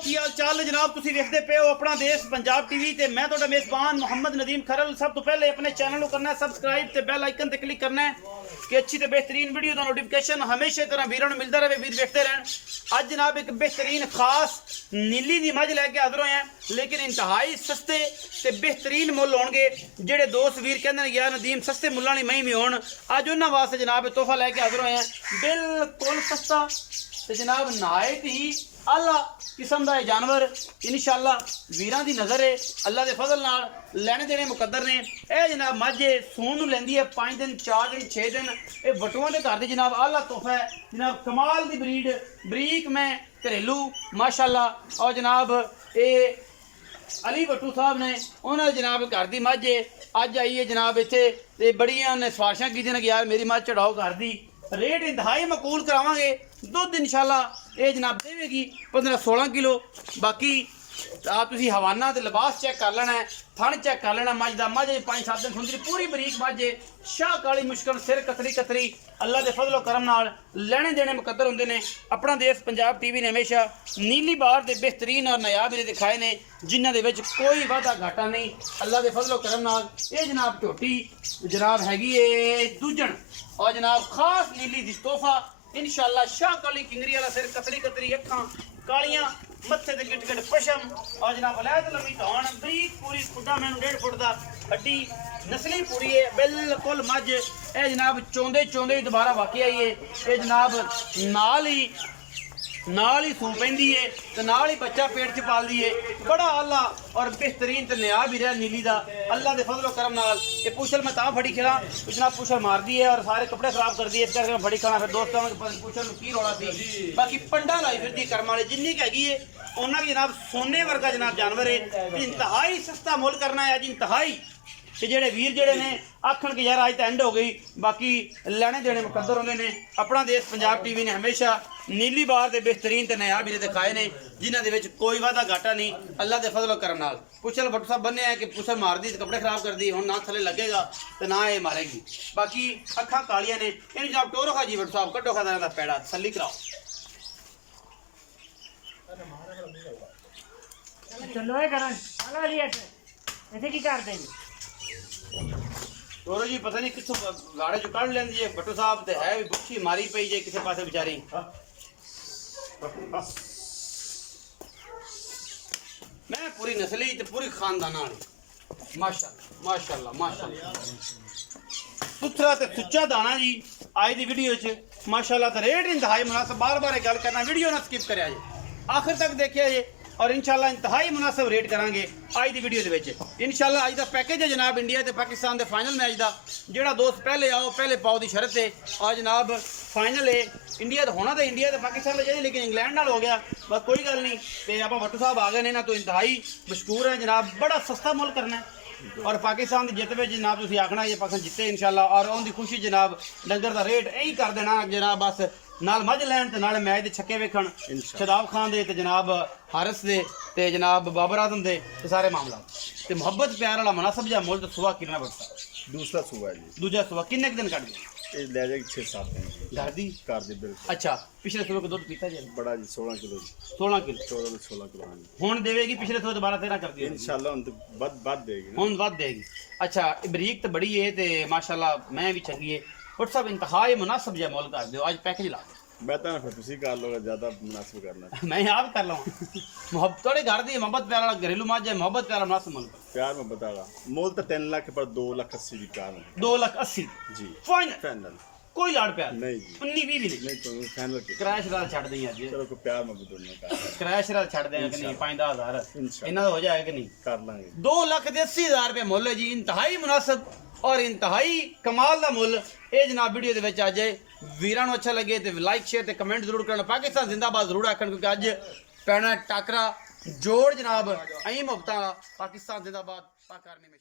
की हाल चाल है जनाब। तुसीं वेखदे पे हो अपना देश पंजाब टीवी ते मैं तुहाडा मेज़बान मुहम्मद नदीम खरल। सब तो पहले अपने चैनल को करना है सबसक्राइब ते बेल आइकन ते क्लिक करना है कि अच्छी ते बेहतरीन वीडियो का नोटिफिकेशन हमेशा तरह वीरों को मिलता रहे, वीर देखते रहन। अज जनाब एक बेहतरीन खास नीली दी मझ लैके हाजिर होए हैं, लेकिन इंतहाई सस्ते ते बेहतरीन मुल होणगे। जेड़े दोस्त वीर कहंदे ने यार नदीम सस्ते मुल्लां वाली मही में होण, अज उन्हां वास्ते जनाब तोहफा लैके हाजिर होए हैं। बिल्कुल सस्ता ते जनाब नहायत ही आला किस्म का जानवर इंशाअल्लाह वीरां दी नज़र है। अल्लाह के फजल नाल लैने देने मुकद्दर ने। यह जनाब मझ सून नूं लैंदी है 5 दिन 4 दिन 6 दिन। ये बटुआं दे घर दी जनाब आला तोहफा है जनाब, कमाल दी ब्रीड बरीक में घरेलू माशाअल्लाह। और जनाब ये अली भट्टू साहब ने उन्होंने जनाब घर दी मझ अज आई है जनाब इत्थे ते बड़ियां उन्हें सिफारिशां कीतियां ने कि यार मेरी मझ चढ़ाओ घर दी। रेट इंतहाई मकूल करावांगे। दुध इंशाअल्लाह ये जनाब देवेगी 15-16 किलो। बाकी आप तुसी हवाना ते लिबास चेक कर लेना है, थन चेक कर लेना मझ दा। मझ 5-7 दिन सुंदरी पूरी बरीक मझ शाह काली मुश्किल सिर कतरी कतरी। अल्लाह के फजलो करम नाल लेने देने मुकद्दर होंदे ने। अपना देश पंजाब टीवी ने हमेशा नीली बार दे बेहतरीन और नायाब हीरे दिखाए ने जिन्हां दे विच कोई वादा घाटा नहीं। अल्लाह के फजलो करम नाल ये जनाब झोटी जनाब हैगी है दूजन और जनाब खास नीली दी तोहफा इंशाअल्लाह। शाह काली किंगरी वाला सिर कतरी कतरी अखां कालियां मत्थे ते गिट गिट पशम और जनाब अलैद लम्मी धौन बरीक पूरी खुदा मैनू 1.5 फुट दा हड्डी नस्ली पूरी है बिल्कुल मझ। ए जनाब चौंदे चौंदे ही दोबारा वाकई आई है। ये जनाब नाल ही सू पैंदी है तो नाल ही बच्चा पेट च पालदी है। बड़ा आला और बेहतरीन ते नायाब ही रहा नीली दा अल्लाह के फजलो करम नाल। ये पूछल मैं तां फड़ी खिला जनाब पूछल मार दी है और सारे कपड़े खराब कर दिए, इस करके मैं फड़ी खाना। फिर दोस्तों पूछल में की रौला सी। बाकी पंडा लाई फिर कर्म वाले जिन्नी की हैगी है उन्होंने जनाब सोने वर्गा जनाब जानवर है। इंतहाई सस्ता मुल करना है अज इंतहाई कि जेड़े वीर जेड़े ने आखन कि यार अज तो एंड हो गई, बाकी लेने देने मुकद्दर होंगे ने। अपना देश पंजाब टीवी ने हमेशा नीली बार के बेहतरीन ते नायाब हीरे दिखाए ने जिन्हां दे विच कोई वादा घाटा नहीं अल्लाह के फजलो करम नाल। पुछल भट्टू साहब बने है कि पुछल मार दी तो कपड़े खराब कर दी, हुण ना थले लगेगा तो ना ये मारेगी। बाकी अखां कालियां ने इन जनाब टोरो खा जी भट्टू साहब कड्डो खा दा पैड़ा तसल्ली कराओ। चलो करा चलो लिया ऐसे की करते हैं टोरो जी पता नहीं कितों गाड़े चो कढ़ लेंदी है। भट्टू साहब ते है भी भुखी मारी पई जे किसी पासे बेचारी। मैं पूरी नस्ली ते पूरी खानदाना वाली माशाअल्लाह माशाअल्लाह माशाअल्लाह सुथरा ते सुच्चा दाना जी आज दी वीडियो च माशाअल्लाह। ते रेट इंतहाई मुनासिब, बार बार गल करना वीडियो ना स्किप करिया जे आखिर तक देखिया जे और इंशाअल्लाह इंतहाई मुनासिब रेट करांगे आज दी वीडियो दे विच। इंशाअल्लाह आज दा पैकेज है जनाब इंडिया ते पाकिस्तान दे फाइनल मैच दा। जेड़ा दोस्त पहले आओ पहले पाओ दी शर्त है। और जनाब फाइनल है इंडिया तो होना तो इंडिया तो पाकिस्तान में चाहिए, लेकिन इंग्लैंड नाल हो गया बस कोई गल नहीं। तो आप भट्टू साहब आ गए ने ना तो इंतहाई मशहूर है जनाब। बड़ा सस्ता मुल करना है और पाकिस्तान की जित में जनाब तुसीं आखना ये पाकिस्तान जिते इंशाअल्लाह। और उनकी खुशी जनाब डंगर का रेट यही कर देना जनाब बस नाल मझ लैन ते नाल मैच दे छक्के वेखण शदाब खान दे ते जनाब हारिस दे ते जनाब बाबर आजम दे ते सारे मामला ते मुहब्बत प्यार वाला मुनासिब जा मुल तो सुबह कितना बड़ता दूसरा सुबह है जी। दूजा सुबह किन्ने दिन कट गए ये ले जाएगी 6-7 दिन घर दी कर दे बिल्कुल। अच्छा पिछले सुबह को दूध पीता जी बड़ा जी 16 किलो जी 16 किलो 14-16 किलो हाँ जी। हुण देवेगी पिछले सुबह 12-13 कर दी इंशाल्लाह उन बद देगी ना। हुण वध देगी। अच्छा बरीक तो बड़ी है ते माशाअल्लाह मैं भी चंगी है। और सब इंतहाई मुनासिब जा मुल कर दो आज पैकेज ला बेहतर फिर तुसी कर लो ज्यादा मुनासिब करना मैं आप कर लूँ मोहब्बत थोड़े घर दी मोहब्बत प्यार वाला घरेलू मज है मोहब्बत प्यार मुनासिब मुल प्यार में बतागा मोल तो 3 लाख पर 2,80,000 की कार है 2,80,000 जी फाइनल फाइनल कोई लाड़ प्यार नहीं जी 19-20 भी नहीं तो फाइनल की क्रैश राल छड़ दें अज चलो को प्यार में बदलना कर क्रैश राल छड़ दें कि नहीं 5-10,000 इंशाअल्लाह इन्ना हो जाएगा कि नहीं कर लांगे 2,80,000 रुपये मुल है जी। इंतहाई मुनासिब और इंतहाई कमाल का मुल ये जनाब वीडियो के विच अज वीरां नूं अच्छा लगे तो लाइक शेयर ते कमेंट जरूर करना। पाकिस्तान जिंदाबाद जरूर आखन क्योंकि अज पैना टाकरा जोड़ जनाब अं मुहब्बतां पाकिस्तान जिंदाबाद पाक आर्मी में।